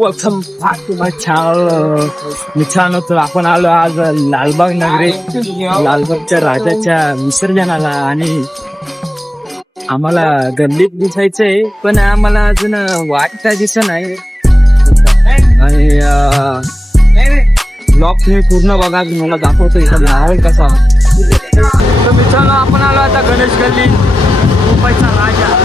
Welcome back to my channel. मित्रांनो, तर आपण आलो आज लालबाग नगरी, लालबागच्या राजाच्या विसर्जनाला. आणि आम्हाला गल्लीत दिसायचंय, पण आम्हाला अजून वाट काय दिसत नाही. आणि ब्लॉग तुम्ही पूर्ण बघा, मला दाखवतो इथं माहोल कसा. तर मित्रांनो, आपण आलो आता गणेश गल्ली, मुंबईचा राजा.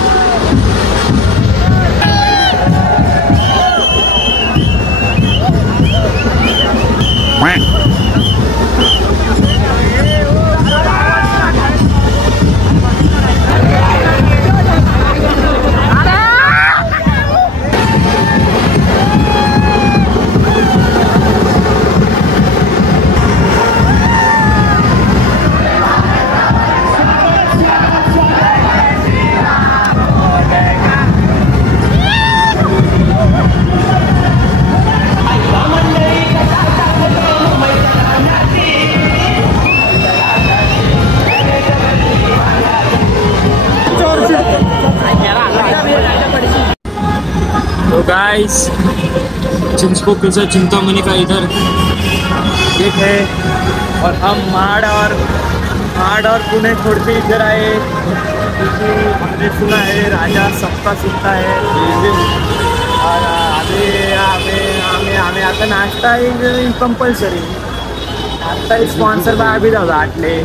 तो गाइस, चिंचपोकली से चिंतामणि का इधर गेट है, और हम माड़ और पुणे छोड़ के इधर आए, क्योंकि हमने सुना है राजा सबका सुनता है. और हमें आता नाश्ता इज कंपल्सरी. नाश्ता स्पॉन्सर बाय अभी दादा आटले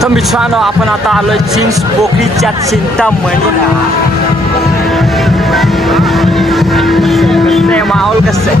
तर मित्रांनो, आपण आता आलोय चिंचपोकलीच्या चिंतामणीला. माहोल कसं आहे?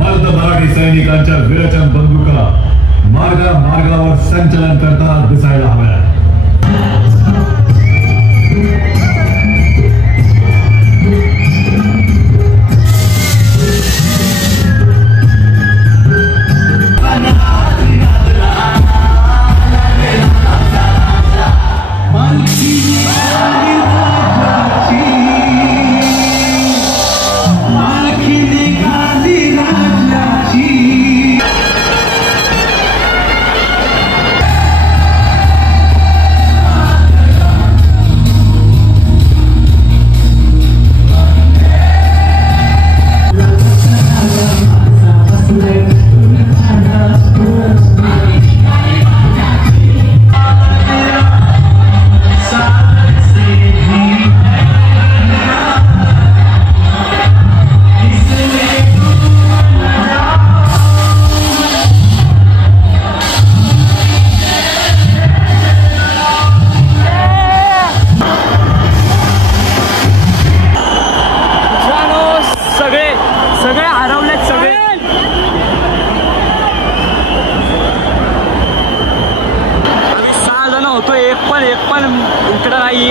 मर्द मराठी सैनिकांच्या विरचन बंदुका मार्गावर संचलन करताना दिसायला हव्या.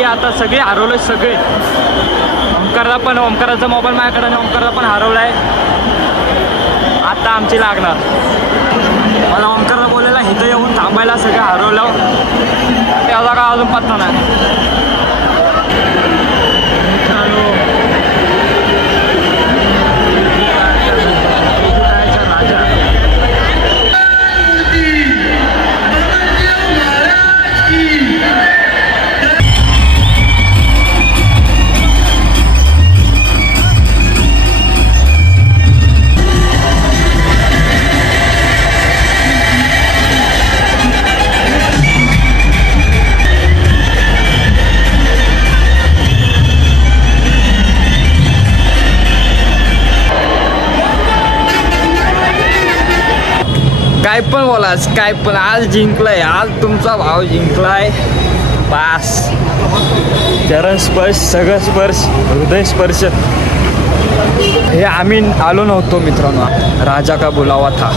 आता सगळे हरवले सगळे. ओमकाराचा मोबाईल माझ्याकडे आणि ओमकारला पण हरवलाय. आता आमची लागणार. मला ओमकारला बोलायला इथं येऊन थांबायला, सगळं हरवलं त्याचा का अजून पत्ता नाही. काय पण बोलास, काय पण. आज जिंकलाय, आज तुमचा भाव जिंकलाय. पास चरण स्पर्श, सगळं स्पर्श, हृदय स्पर्श. हे आम्ही आलो नव्हतो मित्रांनो. राजा का बुलावा था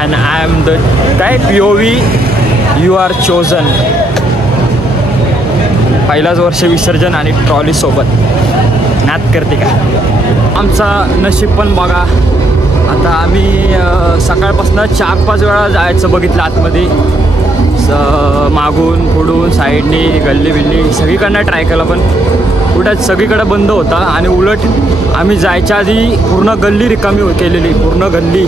अँड आय एम द काय POV यू आर चोजन. पहिलाच वर्ष विसर्जन आणि ट्रॉली सोबत नात करते का. आमचा नशीब पण बघा. आता आम्ही सकाळपासून 4-5 वेळा जायचं बघितलं आतमध्ये. मागून पुढून साईडनी गल्ली बिल्ली सगळीकडनं ट्राय केला, पण कुठं सगळीकडे बंद होता. आणि उलट आम्ही जायच्या आधी पूर्ण गल्ली रिकामी केलेली. पूर्ण गल्ली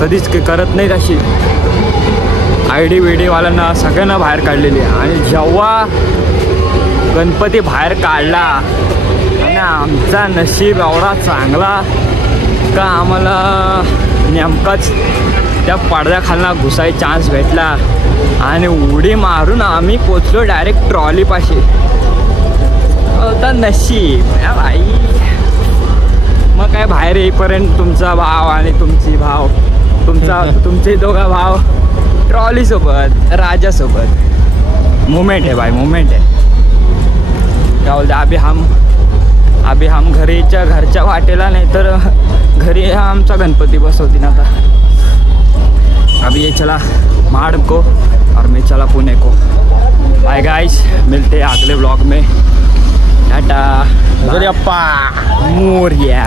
कधीच करत नाही अशी. ID वाल्यांना सगळ्यांना बाहेर काढलेली. आणि जेव्हा गणपती बाहेर काढला आणि आमचा नशीब एवढा चांगला का आम्हाला नेमकाच त्या पडद्याखालना घुसाय चान्स भेटला आणि उडी मारून आम्ही पोचलो डायरेक्ट ट्रॉलीपाशी. होता नशीब भाई. मग काय बाहेर येईपर्यंत तुमचा भाव आणि तुमची भाव, तुमचे दोघा भाव ट्रॉलीसोबत राजासोबत. मुमेंट आहे भाई, मुमेंट आहे. क्या बोलते अभी हम घरच्या वाटेला, नाही तर घरी आमचा गणपती बसवतील आता. अभी ये चला माड़ को और मैं चला पुणे को. बाय गाइस, मिलते हैं अगले व्लॉग में. टाटा. मोरिया.